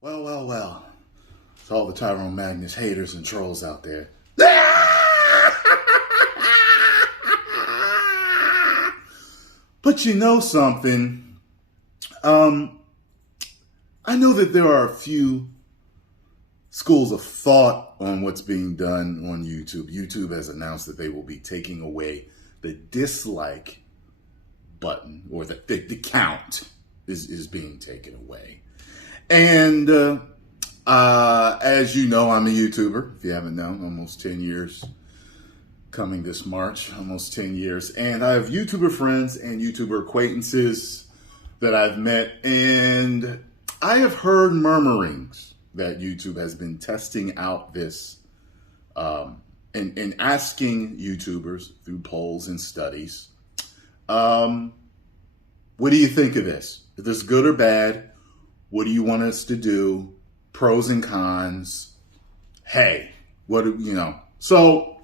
Well, well, well. It's all the Tyrone Magnus haters and trolls out there. But you know something? I know that there are a few schools of thought on what's being done on YouTube. YouTube has announced that they will be taking away the dislike button, or the count is being taken away. And as you know, I'm a YouTuber. If you haven't known, almost 10 years coming this March, almost 10 years. And I have YouTuber friends and YouTuber acquaintances that I've met. And I have heard murmurings that YouTube has been testing out this and asking YouTubers through polls and studies, what do you think of this? Is this good or bad? What do you want us to do? Pros and cons. Hey, So,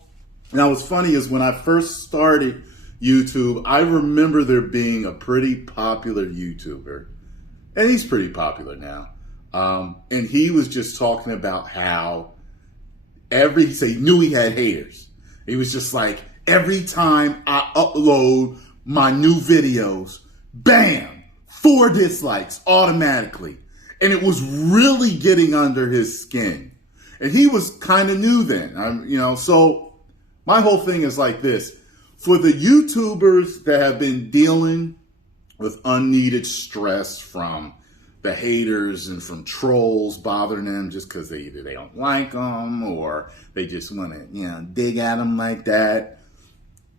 now what's funny is when I first started YouTube, I remember there being a pretty popular YouTuber, and he's pretty popular now. And he was just talking about how he knew he had haters. He was just like, every time I upload my new videos, bam, 4 dislikes automatically. And it was really getting under his skin. And he was kind of new then, so my whole thing is like this. For the YouTubers that have been dealing with unneeded stress from the haters and from trolls bothering them just because either they don't like them or they just want to, dig at them like that.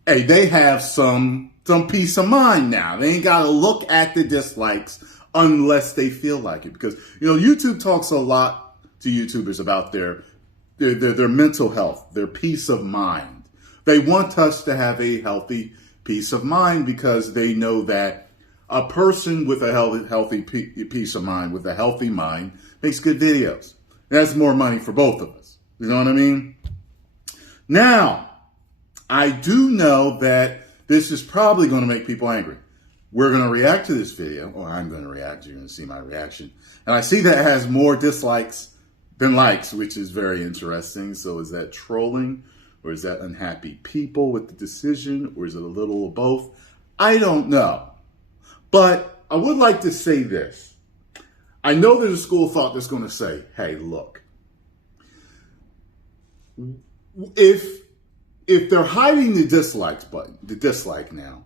Hey, they have some peace of mind now. They ain't got to look at the dislikes unless they feel like it. Because, YouTube talks a lot to YouTubers about their mental health, their peace of mind. They want us to have a healthy peace of mind because they know that a person with a healthy peace of mind, with a healthy mind, makes good videos. That's more money for both of us. You know what I mean? Now, I do know that this is probably going to make people angry. We're going to react to this video, or I'm going to react. You're going to see my reaction. And I see that it has more dislikes than likes, which is very interesting. So is that trolling, or is that unhappy people with the decision, or is it a little of both? I don't know. But I would like to say this. I know there's a school of thought that's going to say, hey, look, if they're hiding the dislikes button, the dislike now,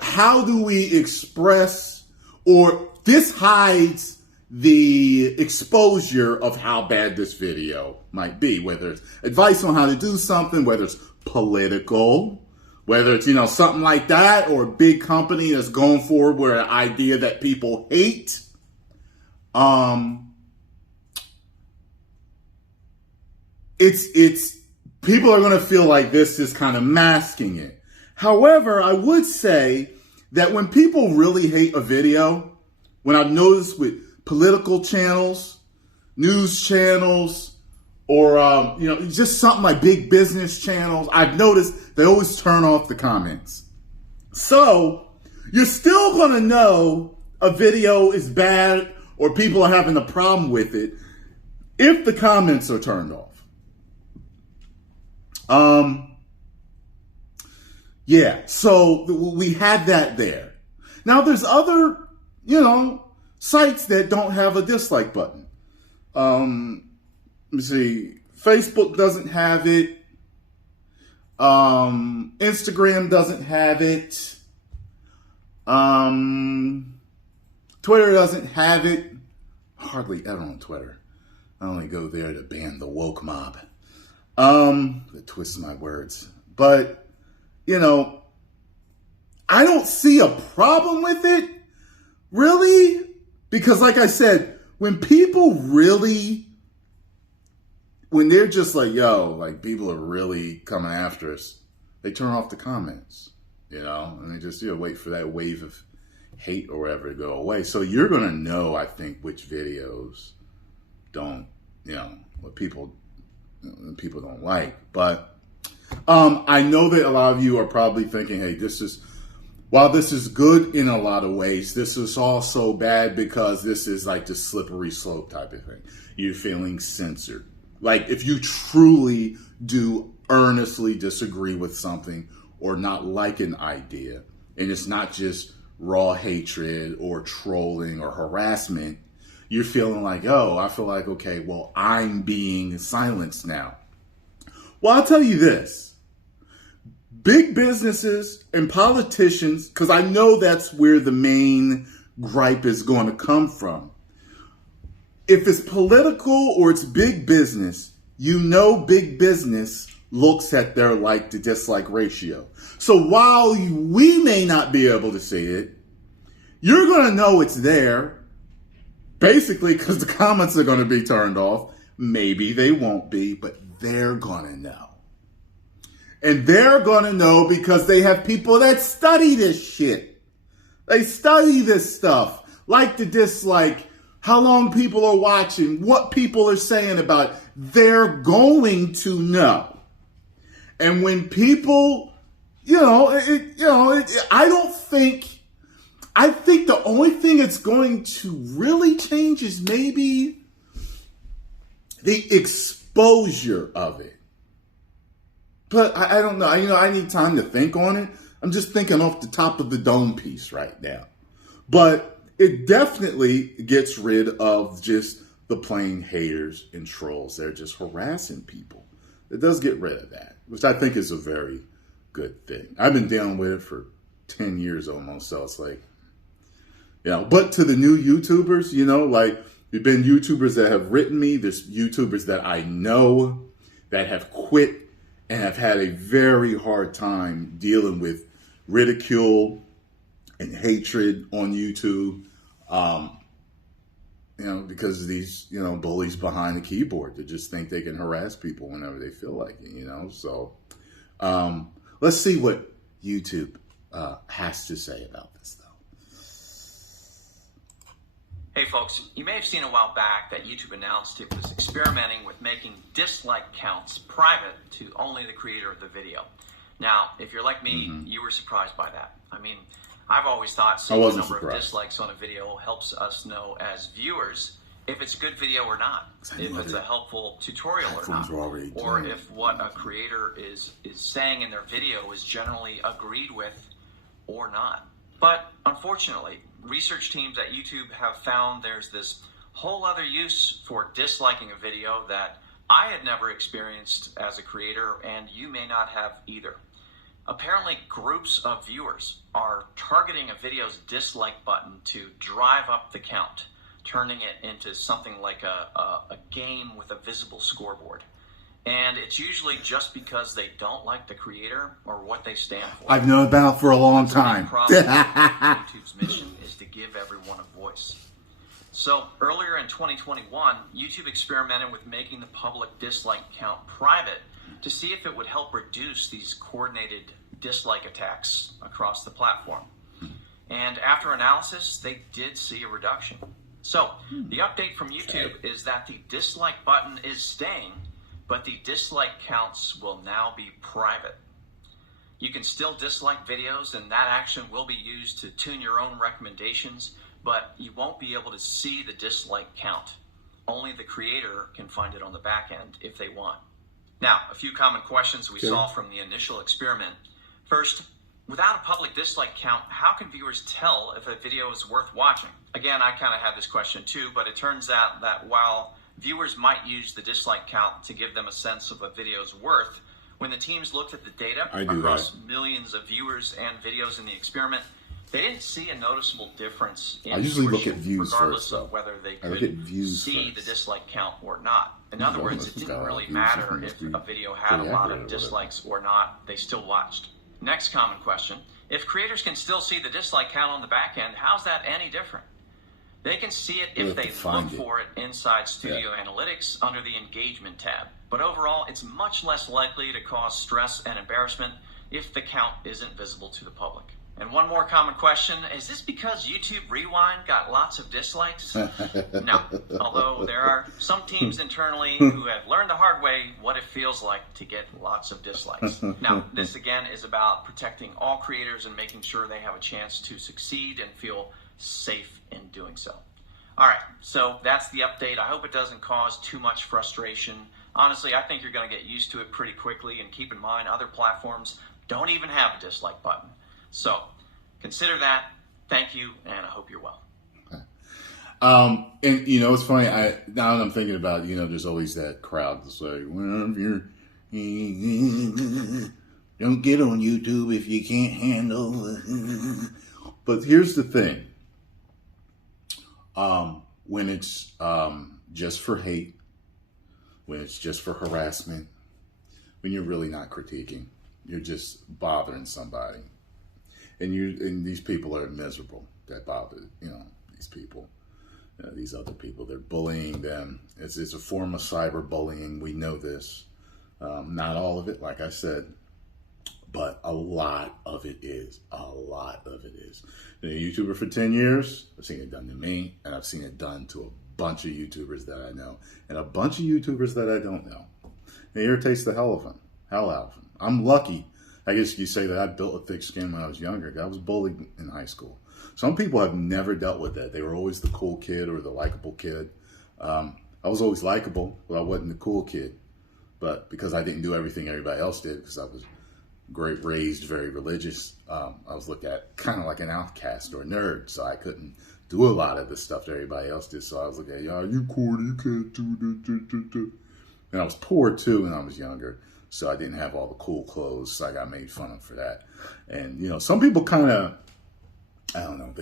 how do we express, or this hides the exposure of how bad this video might be, whether it's advice on how to do something, whether it's political, whether it's, something like that, or a big company that's going forward with an idea that people hate. It's people are going to feel like this is kind of masking it. However, I would say that when people really hate a video, when I've noticed with political channels, news channels, or, just something like big business channels, I've noticed they always turn off the comments. So you're still going to know a video is bad or people are having a problem with it if the comments are turned off. So we had that there. Now there's other, sites that don't have a dislike button. Let me see. Facebook doesn't have it. Instagram doesn't have it. Twitter doesn't have it. Hardly ever on Twitter. I only go there to ban the woke mob. That twists my words. But, I don't see a problem with it, really. Because like I said, when they're just like, people are really coming after us, they turn off the comments, and they just, wait for that wave of hate or whatever to go away. So you're going to know, I think, which videos don't, what people don't like. But I know that a lot of you are probably thinking, hey, this is while this is good in a lot of ways, this is also bad because this is like the slippery slope type of thing. You're feeling censored. Like if you truly do earnestly disagree with something or not like an idea, and it's not just raw hatred or trolling or harassment, you're feeling like, oh, I feel like, okay, well, I'm being silenced now. Well, I'll tell you this. Big businesses and politicians, because I know that's where the main gripe is going to come from. If it's political or it's big business, you know big business looks at their like to dislike ratio. So while we may not be able to see it, you're going to know it's there, basically because the comments are going to be turned off. Maybe they won't be, but they're going to know. And they're going to know because they have people that study this shit. They study this stuff, like to dislike, how long people are watching, what people are saying about it. They're going to know. And when people, I think the only thing that's going to really change is maybe the exposure of it. But I don't know. I need time to think on it. I'm just thinking off the top of the dome piece right now. But it definitely gets rid of just the plain haters and trolls. They're just harassing people. It does get rid of that, which I think is a very good thing. I've been dealing with it for 10 years almost. So it's like, but to the new YouTubers, like there've been YouTubers that have written me. There's YouTubers that I know that have quit and have had a very hard time dealing with ridicule and hatred on YouTube, because of these, bullies behind the keyboard that just think they can harass people whenever they feel like it, So let's see what YouTube has to say about this, though. Hey folks, you may have seen a while back that YouTube announced it was experimenting with making dislike counts private to only the creator of the video. Now, if you're like me, you were surprised by that. I mean, I've always thought seeing the number of dislikes on a video helps us know as viewers if it's a good video or not, if it's a helpful tutorial or not, or if what a creator is saying in their video is generally agreed with or not. But unfortunately, research teams at YouTube have found there's this whole other use for disliking a video that I had never experienced as a creator, and you may not have either. Apparently, groups of viewers are targeting a video's dislike button to drive up the count, turning it into something like a game with a visible scoreboard. And it's usually just because they don't like the creator or what they stand for. I've known about for a long time. YouTube's mission is to give everyone a voice. So earlier in 2021, YouTube experimented with making the public dislike count private to see if it would help reduce these coordinated dislike attacks across the platform. And after analysis, they did see a reduction. So the update from YouTube is that the dislike button is staying, but the dislike counts will now be private. You can still dislike videos, and that action will be used to tune your own recommendations, but you won't be able to see the dislike count. Only the creator can find it on the back end if they want. Now, a few common questions we saw from the initial experiment. First, without a public dislike count, how can viewers tell if a video is worth watching? Again, I kind of had this question too, but it turns out that while viewers might use the dislike count to give them a sense of a video's worth, when the teams looked at the data across millions of viewers and videos in the experiment, they didn't see a noticeable difference in viewership, regardless of whether they could see the dislike count or not. In other words, it didn't really matter if a video had a lot of dislikes or not, they still watched. Next common question, if creators can still see the dislike count on the back end, how's that any different? They can see it if they look for it inside Studio Analytics under the Engagement tab. But overall, it's much less likely to cause stress and embarrassment if the count isn't visible to the public. And one more common question, is this because YouTube Rewind got lots of dislikes? No, although there are some teams internally who have learned the hard way what it feels like to get lots of dislikes. Now, this again is about protecting all creators and making sure they have a chance to succeed and feel safe in doing so. All right, so that's the update. I hope it doesn't cause too much frustration. Honestly, I think you're going to get used to it pretty quickly, and keep in mind other platforms don't even have a dislike button. So consider that. Thank you, and I hope you're well. And you know, it's funny. Now that I'm thinking about it, you know, there's always that crowd to say, "Well, you're don't get on YouTube if you can't handle." But here's the thing: when it's just for hate, when it's just for harassment, when you're really not critiquing, you're just bothering somebody. And these people are miserable that bother, you know, these people, these other people. They're bullying them. It's a form of cyberbullying. We know this. Not all of it, like I said, but a lot of it is. A lot of it is. Been a YouTuber for 10 years. I've seen it done to me, and I've seen it done to a bunch of YouTubers that I know, and a bunch of YouTubers that I don't know. It irritates the hell out of them. I'm lucky. I guess you say that I built a thick skin when I was younger. I was bullied in high school. Some people have never dealt with that. They were always the cool kid or the likable kid. I was always likable, but I wasn't the cool kid. But because I didn't do everything everybody else did, because I was raised very religious, I was looked at kind of like an outcast or a nerd. So I couldn't do a lot of the stuff that everybody else did. So I was looked at, "Yeah, you corny, you can't do this." And I was poor too when I was younger. So I didn't have all the cool clothes, so I got made fun of for that. And, you know, some people kind of, I don't know,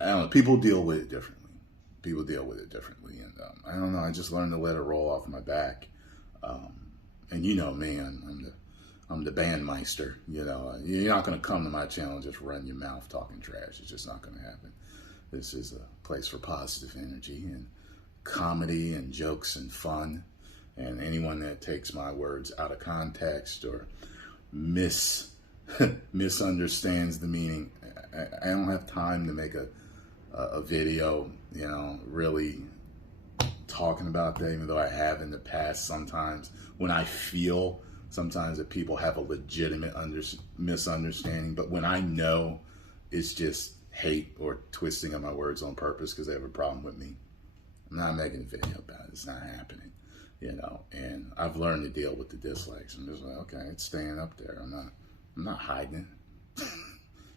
I don't know, people deal with it differently. People deal with it differently. And I don't know, I just learned to let it roll off my back. And you know me, I'm the bandmeister, you know. You're not going to come to my channel and just run your mouth talking trash. It's just not going to happen. This is a place for positive energy and comedy and jokes and fun. And anyone that takes my words out of context or misunderstands the meaning, I don't have time to make a video, you know, really talking about that, even though I have in the past sometimes when I feel sometimes that people have a legitimate misunderstanding. But when I know it's just hate or twisting of my words on purpose because they have a problem with me, I'm not making a video about it. It's not happening. You know, and I've learned to deal with the dislikes. I'm just like, okay, it's staying up there. I'm not hiding it.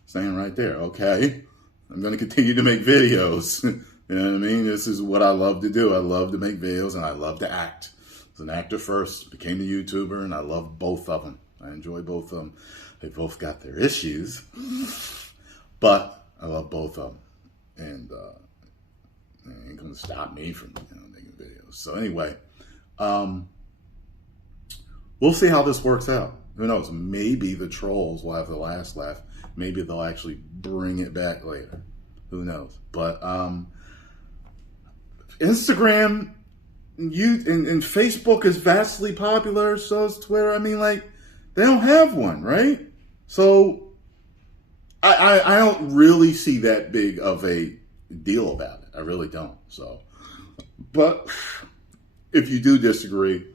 Staying right there. Okay, I'm going to continue to make videos. You know what I mean? This is what I love to do. I love to make videos and I love to act. I was an actor first, became a YouTuber, and I love both of them. I enjoy both of them. They both got their issues, but I love both of them. And it ain't going to stop me from, you know, making videos. So anyway, we'll see how this works out. Who knows? Maybe the trolls will have the last laugh. Maybe they'll actually bring it back later. Who knows? But Instagram and Facebook is vastly popular. So is Twitter. I mean, like, they don't have one, right? So I don't really see that big of a deal about it. I really don't. So, but if you do disagree,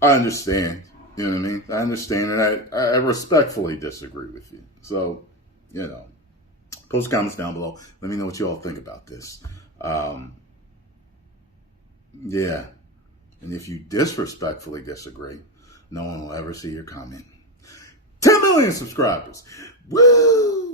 I understand. You know what I mean? I understand, and I respectfully disagree with you. So, you know, post comments down below. Let me know what you all think about this. Yeah. And if you disrespectfully disagree, no one will ever see your comment. 10 million subscribers. Woo!